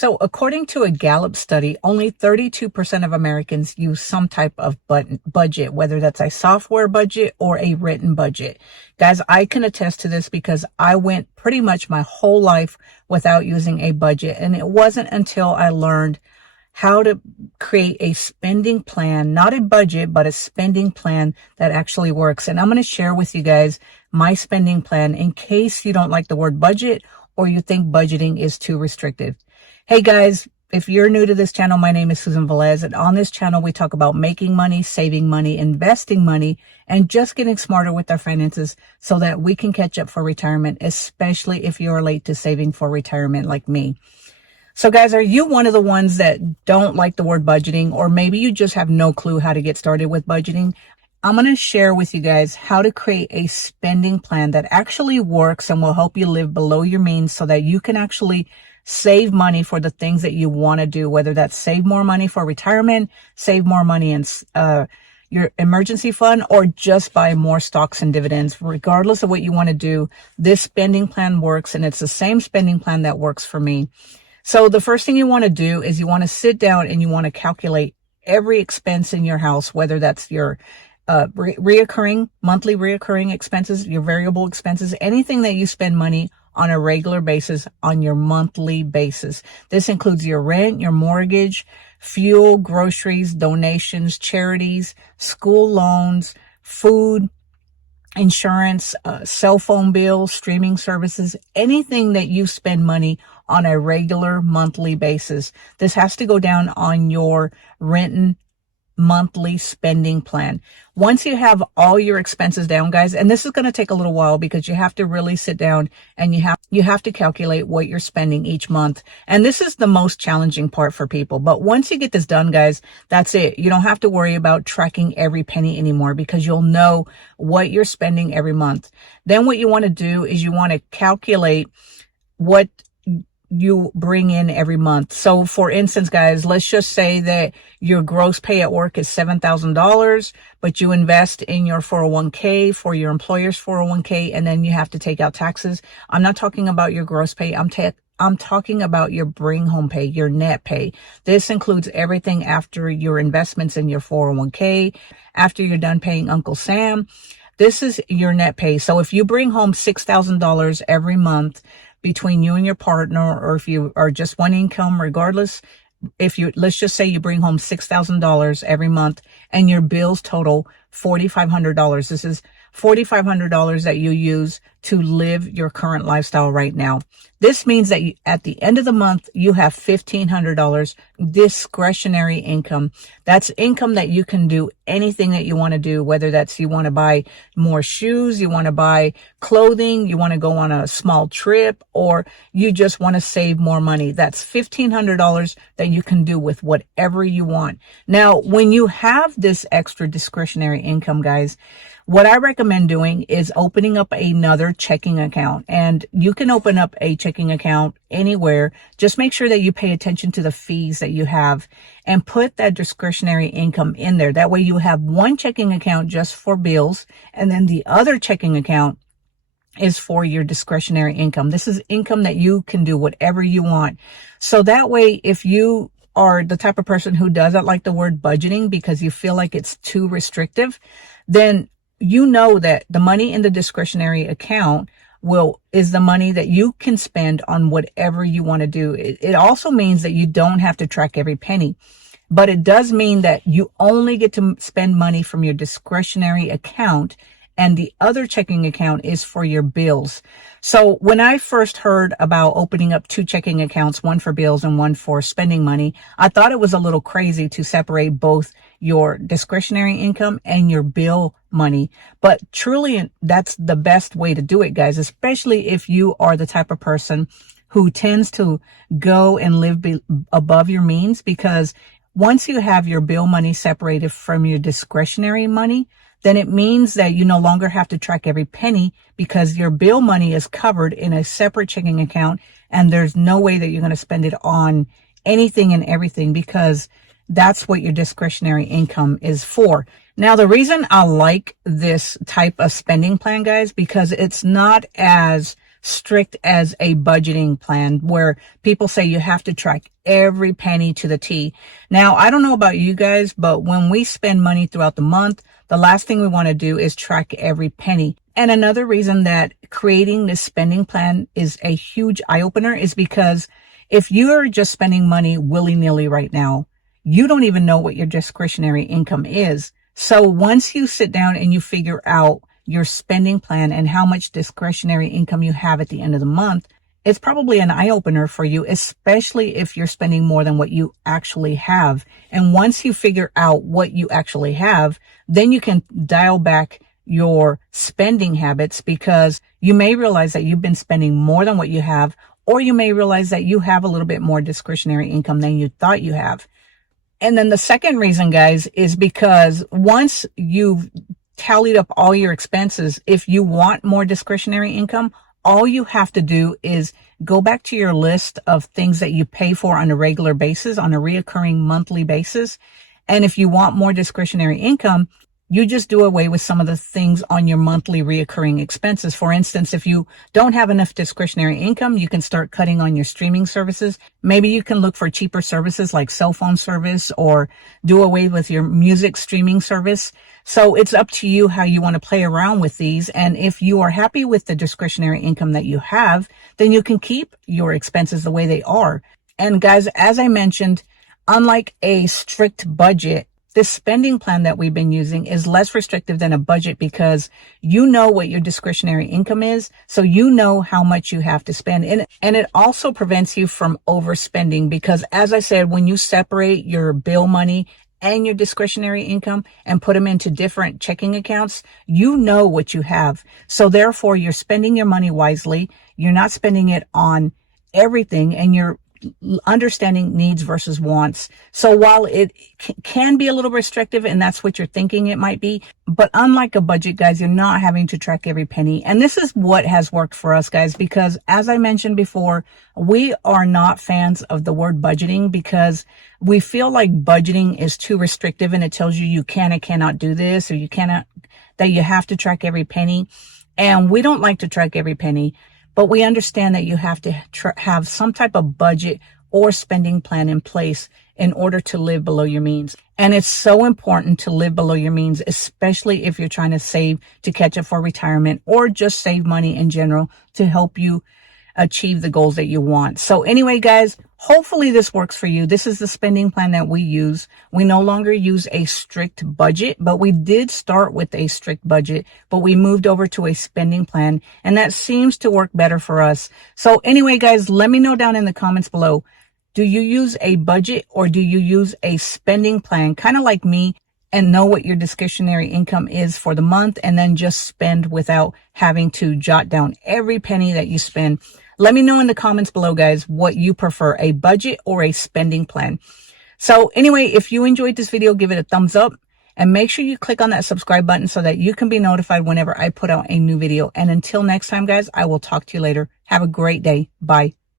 So according to a Gallup study, only 32% of Americans use some type of budget, whether that's a software budget or a written budget. Guys, I can attest to this because I went pretty much my whole life without using a budget. And it wasn't until I learned how to create a spending plan, not a budget, but a spending plan that actually works. And I'm going to share with you guys my spending plan in case you don't like the word budget or you think budgeting is too restrictive. Hey guys, if you're new to this channel, my name is Susan Velez, and on this channel, we talk about making money, saving money, investing money, and just getting smarter with our finances so that we can catch up for retirement, especially if you're late to saving for retirement like me. So guys, are you one of the ones that don't like the word budgeting, or maybe you just have no clue how to get started with budgeting? I'm going to share with you guys how to create a spending plan that actually works and will help you live below your means so that you can actually save money for the things that you want to do, whether that's save more money for retirement, save more money in your emergency fund, or just buy more stocks and dividends. Regardless of what you want to do, this spending plan works, and it's the same spending plan that works for me. So the first thing you want to do is you want to sit down and you want to calculate every expense in your house, whether that's your monthly reoccurring expenses, your variable expenses, anything that you spend money on a regular basis on your monthly basis. This includes your rent, your mortgage, fuel, groceries, donations, charities, school loans, food, insurance, cell phone bills, streaming services, anything that you spend money on a regular monthly basis. This has to go down on your written monthly spending plan. Once you have all your expenses down, guys, and this is going to take a little while because you have to really sit down and you have to calculate what you're spending each month. And this is the most challenging part for people. But once you get this done, guys, that's it. You don't have to worry about tracking every penny anymore because you'll know what you're spending every month. Then what you want to do is you want to calculate what you bring in every month. So for instance, guys, let's just say that your gross pay at work is $7,000, but you invest in your 401k for your employer's 401k, and then you have to take out taxes. I'm not talking about your gross pay. I'm talking about your bring home pay, your net pay. This includes everything after your investments in your 401k, after you're done paying Uncle Sam. This is your net pay. So if you bring home $6,000 every month, between you and your partner, or if you are just one income, regardless, let's just say you bring home $6,000 every month and your bills total $4,500. This is $4,500 that you use to live your current lifestyle right now. This means that at the end of the month, you have $1,500 discretionary income. That's income that you can do anything that you want to do, whether that's you want to buy more shoes, you want to buy clothing, you want to go on a small trip, or you just want to save more money. That's $1,500 that you can do with whatever you want. Now, when you have this extra discretionary income, guys, what I recommend doing is opening up another checking account. And you can open up a checking account anywhere. Just make sure that you pay attention to the fees that you have and put that discretionary income in there. That way you have one checking account just for bills, and then the other checking account is for your discretionary income. This is income that you can do whatever you want. So that way, if you are the type of person who doesn't like the word budgeting because you feel like it's too restrictive, then you know that the money in the discretionary account is the money that you can spend on whatever you want to do. It also means that you don't have to track every penny, but it does mean that you only get to spend money from your discretionary account, and the other checking account is for your bills. So when I first heard about opening up two checking accounts, one for bills and one for spending money, I thought it was a little crazy to separate both your discretionary income and your bill money. But truly, that's the best way to do it, guys, especially if you are the type of person who tends to go and live above your means, because once you have your bill money separated from your discretionary money, then it means that you no longer have to track every penny because your bill money is covered in a separate checking account, and there's no way that you're going to spend it on anything and everything because that's what your discretionary income is for. Now, the reason I like this type of spending plan, guys, because it's not as strict as a budgeting plan where people say you have to track every penny to the T. Now, I don't know about you guys, but when we spend money throughout the month, the last thing we want to do is track every penny. And another reason that creating this spending plan is a huge eye-opener is because if you're just spending money willy-nilly right now, you don't even know what your discretionary income is. So once you sit down and you figure out your spending plan and how much discretionary income you have at the end of the month, it's probably an eye-opener for you, especially if you're spending more than what you actually have. And once you figure out what you actually have, then you can dial back your spending habits, because you may realize that you've been spending more than what you have, or you may realize that you have a little bit more discretionary income than you thought you have. And then the second reason, guys, is because once you've tallied up all your expenses, if you want more discretionary income, all you have to do is go back to your list of things that you pay for on a regular basis, on a reoccurring monthly basis. And if you want more discretionary income, you just do away with some of the things on your monthly reoccurring expenses. For instance, if you don't have enough discretionary income, you can start cutting on your streaming services. Maybe you can look for cheaper services like cell phone service, or do away with your music streaming service. So it's up to you how you want to play around with these. And if you are happy with the discretionary income that you have, then you can keep your expenses the way they are. And guys, as I mentioned, unlike a strict budget, this spending plan that we've been using is less restrictive than a budget, because you know what your discretionary income is, so you know how much you have to spend. And it also prevents you from overspending, because as I said, when you separate your bill money and your discretionary income and put them into different checking accounts, you know what you have. So therefore, you're spending your money wisely. You're not spending it on everything, and you're understanding needs versus wants. So while it can be a little restrictive, and that's what you're thinking it might be, but unlike a budget, guys, you're not having to track every penny. And this is what has worked for us, guys, because as I mentioned before, we are not fans of the word budgeting, because we feel like budgeting is too restrictive, and it tells you you can and cannot do this, or you cannot, that you have to track every penny. And we don't like to track every penny. But we understand that you have to have some type of budget or spending plan in place in order to live below your means. And it's so important to live below your means, especially if you're trying to save to catch up for retirement, or just save money in general to help you achieve the goals that you want. So anyway, guys, hopefully this works for you. This is the spending plan that we use. We no longer use a strict budget, but we did start with a strict budget, but we moved over to a spending plan, and that seems to work better for us. So anyway, guys, let me know down in the comments below. Do you use a budget, or do you use a spending plan, kind of like me, and know what your discretionary income is for the month, and then just spend without having to jot down every penny that you spend? Let me know in the comments below, guys, what you prefer, a budget or a spending plan. So anyway, if you enjoyed this video, give it a thumbs up, and make sure you click on that subscribe button so that you can be notified whenever I put out a new video. And until next time, guys, I will talk to you later. Have a great day. Bye.